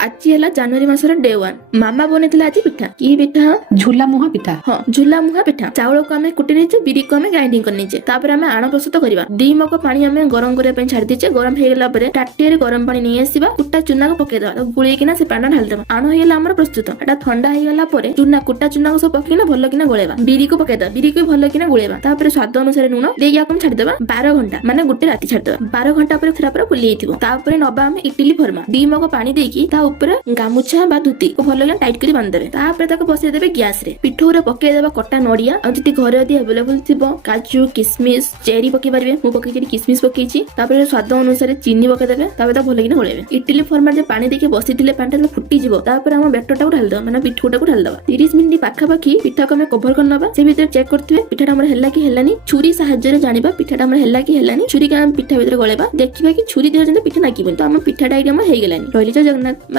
आज है जनवरी मासर डे 1 मामा बनेला आज पिठा की पिठा झूला मुहा पिठा। हाँ झूला मुहा पिठा चाउल को आम कुटी नेचे बिरी को आम ग्राइंडिंग कर नेचे तापर आम आण प्रस्तुत करबा 2 मग पानी आम गरम करबा पई छाडी देचे गरम हे गेला परे टाटिया रे गरम पानी नै आसीबा कुटा चुना को पके दबा गुळी किना से पानी ढाल देबा आण हे गेला हमर प्रस्तुत एटा ठंडा हे गेला परे चुना कुटा चुना को सब पकिना भलो किना गोळेबा बिरी को पके दबा बिरी को भलो किना गोळेबा तापर स्वाद अनुसार लूण देई याकम छाडी देबा 12 घंटा माने गुटे राती छाडी देबा 12 घंटा परे थरा पर फुली हिथिबो तापर नबा आम इडली फरमा 2 मग पानी देकी ता ऊपर गामुछा बा धुती को भलो किना टाइट करी बांध देबे तापर ताको बसै देबे गैस रे पिठो रे पके देबा कटा नडिया आ जति घरे यदि अवेलेबल थिबो काजू किसमिस चेरी पके परबे मु पके चेरी किसमिस पकेची तापर स्वाद अनुसार चीनी पके देबे तापर ता भलो किना गोळेबे इडली फरमा जे पानी देके बसिथिले पानी ता फुटी जिवो तापर हम बैटर टाको ढाल दबा माने पिठोटा को ढाल दबा 30 मिनिट पाखा पाखी पिठा को हम कवर कर नबा से भीतर चेक करथिबे पिठाटा हमर हेला कि हेलानी छुरी सहायता रे जानिबा पिठाटा हमर हेला कि हेलानी छुरी का पिठा भीतर गोळेबा देखिबा कि छुरी देह जंते पिठा नाकी बन तो हम पिठाटा आइडिया हमर हे गेलानी रहली जगन्नाथ।